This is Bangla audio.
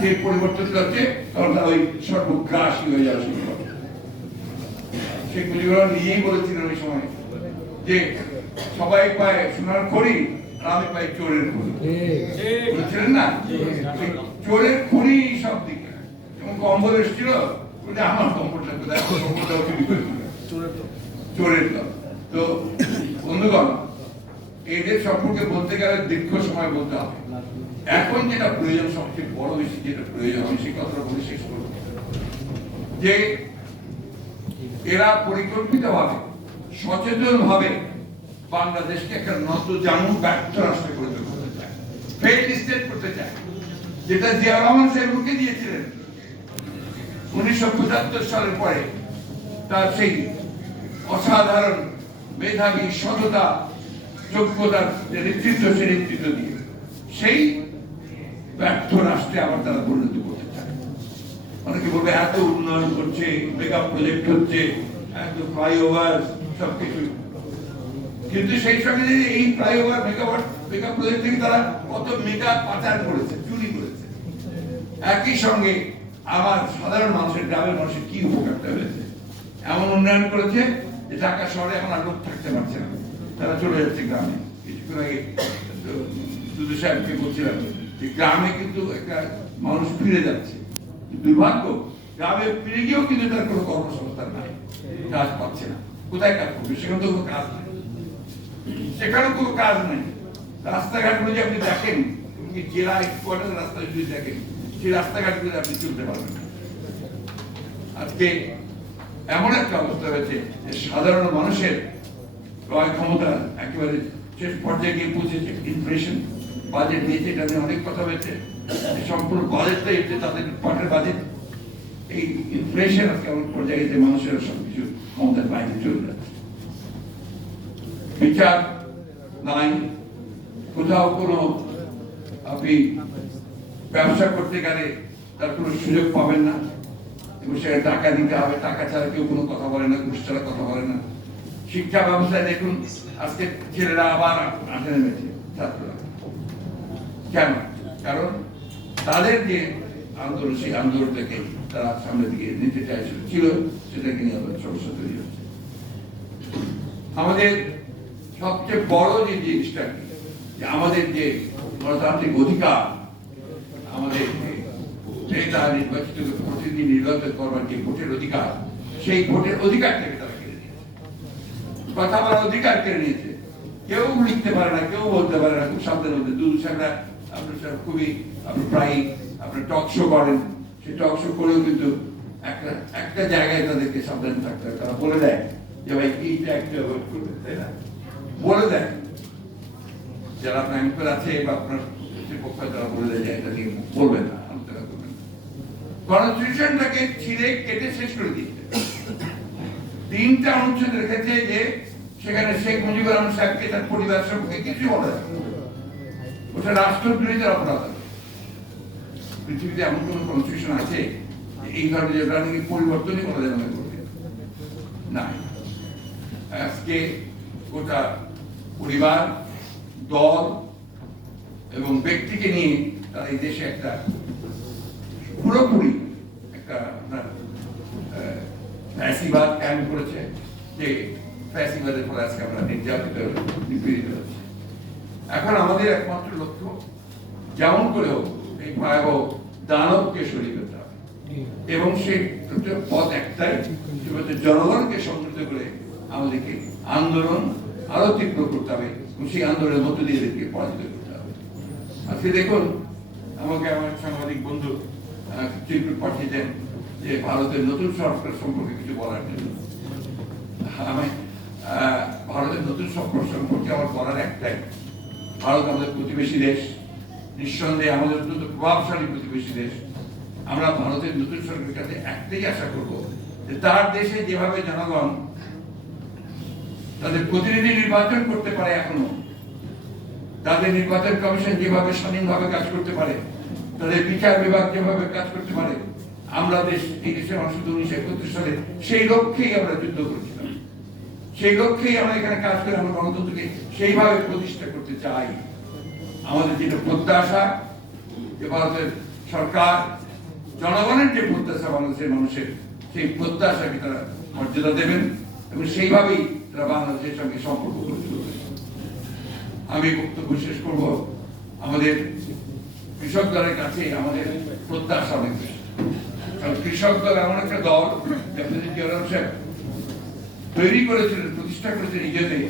সেই পরিবর্তনটা হচ্ছে তখন ওই সর্বগ্রাসী হয়ে যাওয়া শুরু করে শেখ মুজিবুর নিজেই বলেছিলেন ওই সময় যে সবাই পায় সোনার খড়ি আর আমি পাই চোরের খড়ি। বলেছিলেন না? চোরের খড়ি সব দিকে। এবং কম্বল এসেছিল আমার কম্বলটা কোথায়? কম্বলটাও চুরি করেছিল চোরের তো এদের সম্পর্কে বলতে গেলে দীর্ঘ সময় বলতে হবে। এখন যেটা প্রয়োজন সবচেয়ে বড় বেশি যেটা প্রয়োজন, আমি সেই কথাটা বলে শেষ করব। যে এরা পরিকল্পিত ভাবে সচেতন ভাবে বাংলাদেশকে একটা নত জানু ব্যর্থ রাষ্ট্রে পরিণত করতে চায়। ফেল স্টেট করতে চায়। যেটা জিয়া রহমান সাহেব দিয়েছিলেন। উনিশশো পঁচাত্তর সালের পরে তার সেই অসাধারণ মেধাবী সততা যোগ্যতার নেতৃত্ব, সে নেতৃত্ব দিয়ে। সেই ব্যর্থ রাষ্ট্রে আবার তারা পরিণত করতে চায়। অনেকে বলবে, এত উন্নয়ন করছে মেগা প্রজেক্ট হচ্ছে, এত ফ্লাইওভার কিন্তু সেই সঙ্গে এই ফ্লাইওভার মেগাওয়াট মেগা প্রজেক্ট থেকে তারা কত মেগা পাচার করেছে, চুরি করেছে। একই সঙ্গে আমার সাধারণ মানুষের, গ্রামের মানুষের কি উপকারটা হয়েছে? এমন উন্নয়ন করেছে যে ঢাকা শহরে এখন আর থাকতে পারছে না। তারা চলে যাচ্ছে গ্রামে। কিছুক্ষণ আগে দুদু সাহেবকে বলছিলাম যে গ্রামে কিন্তু একটা মানুষ ফিরে যাচ্ছে। দুর্ভাগ্য, গ্রামে ফিরে গিয়েও কিন্তু তার কোনো কর্মসংস্থান নাই, কাজ পাচ্ছে না। কোথায় কাজ করবে? সেখানে তো কোনো কাজ নেই। সেখানে কোনো কাজ নেই। রাস্তাঘাটগুলো যে আপনি দেখেন, এমনকি জেলা হেডকোয়ার্টার রাস্তা যদি দেখেন, সেই রাস্তাঘাটগুলো আপনি চলতে পারবেন আজকে এমন একটা অবস্থা হয়েছে যে সাধারণ মানুষের ক্রয় ক্ষমতা একেবারে শেষ পর্যায়ে গিয়ে পৌঁছেছে ইনফ্লেশন বাজেট দিয়েছে এটা নিয়ে অনেক কথা হয়েছে সম্পূর্ণ বাজেটটাই হচ্ছে তাদের পাটের বাজেট এই ইনফ্লেশন আজকে এমন পর্যায়ে যে মানুষের সবকিছু ক্ষমতার বাইরে চলে যাচ্ছে। বিচার নাই, কোথাও কোনো আপনি ব্যবসা করতে গেলে তার কোনো সুযোগ পাবেন না, এবং সেটা টাকা দিতে হবে, টাকা ছাড়া কেউ কোনো কথা বলে না, ঘুষ ছাড়া কথা বলে না। শিক্ষা ব্যবস্থায় দেখুন, আজকে ছেলেরা আবার আসে নেমেছে, ছাত্ররা। কেন? কারণ তাদের যে আন্দোলন সেই আন্দোলনটাকে তারা সামনের দিকে নিতে চাইছিল, ছিল, সেটাকে নিয়ে আবার সমস্যা তৈরি হচ্ছে। আমাদের সবচেয়ে বড় যে জিনিসটা কি? যে আমাদের যে গণতান্ত্রিক অধিকার, আমাদের নেতা নির্বাচিত, প্রতিনিধি নির্বাচন করবার যে ভোটের অধিকার, সেই ভোটের অধিকার থেকে কথা বলার অধিকার কেড়ে নিয়েছে। কেউ লিখতে পারে না, কেউ বলতে পারে না, খুব সাবধানে বলতে দু সামনে আপনার খুবই আপনি প্রায়, আপনার টক শো করেন। সেই টক শো করেও কিন্তু একটা একটা জায়গায় তাদেরকে সাবধানে থাকতে হয়। তারা বলে দেয় যে, ভাই এইটা একটা অ্যাভয়েড করবেন, তাই না? বলে দেয়। যারা আপনার আছে বা আপনার কর্তৃপক্ষ তারা বলে দেয় যে, এটা নিয়ে বলবেন না, আলোচনা করবেন কনস্টিটিউশনটাকে ছিঁড়ে কেটে শেষ করে দিচ্ছে তিনটা অনুচ্ছেদ রেখেছে যে সেখানে শেখ মুজিবুর রহমান সাহেবকে তার পরিবার সম্পর্কে কিছু বলা না। ওটা রাষ্ট্রবিরোধীদের অপরাধ। পৃথিবীতে এমন কোন কনস্টিটিউশন আছে এই ধরনের যে রাজনৈতিক পরিবর্তনই করা যাবে না। আজকে গোটা পরিবার, দল এবং ব্যক্তিকে নিয়ে তারা এই দেশে একটা পুরোপুরি একটা আপনার আহ, ফ্যাসিবাদ কায়েম করেছে যে ফ্যাসিবাদের ফলে আজকে আমরা নির্যাতিত নিপীড়িত হচ্ছি। এখন আমাদের একমাত্র লক্ষ্য যেমন করে হোক এই ভয়াবহ দানবকে সরিয়ে ফেলতে হবে। এবং সেই পথ একটাই জনগণকে সংযুক্ত করে আমাদেরকে আন্দোলন আরও তীব্র করতে হবে এবং সেই আন্দোলনের মধ্য দিয়ে এদেরকে পরাজিত করতে হবে। আজকে দেখুন, আমাকে আমার সাংবাদিক বন্ধু চিরকুট পাঠিয়েছেন যে ভারতের নতুন সরকার সম্পর্কে কিছু বলার জন্য আমি ভারতের নতুন সরকার সম্পর্কে আমার বলার একটাই, ভারত আমাদের প্রতিবেশী দেশ। নিঃসন্দেহে আমাদের অত্যন্ত প্রভাবশালী প্রতিবেশী দেশ। আমরা ভারতের নতুন সরকারের কাছে একটাই আশা করব যে তার দেশে যেভাবে জনগণ তাদের প্রতিনিধি নির্বাচন করতে পারে এখনও, তাদের নির্বাচন কমিশন যেভাবে স্বাধীনভাবে কাজ করতে পারে, তাদের বিচার বিভাগ যেভাবে কাজ করতে পারে আমরা দেশ দেশের মানুষ উনিশশো একত্রিশ সালে সেই লক্ষ্যেই আমরা যুদ্ধ করেছিলাম। সেই লক্ষ্যেই আমরা এখানে কাজ করে আমরা গণতন্ত্রকে সেইভাবে প্রতিষ্ঠা করতে চাই। আমাদের যেটা প্রত্যাশা, যে ভারতের সরকার, জনগণের যে প্রত্যাশা বাংলাদেশের মানুষের, সেই প্রত্যাশাকে তারা মর্যাদা দেবেন এবং সেইভাবেই তারা বাংলাদেশের সঙ্গে সম্পর্ক আমি বক্তব্য শেষ করব। আমাদের কৃষক দলের কাছে আমাদের প্রত্যাশা অনেক বেশি। কারণ কৃষক দল এমন একটা দল তৈরি করেছিলেন প্রতিষ্ঠা করেছেন নিজেদের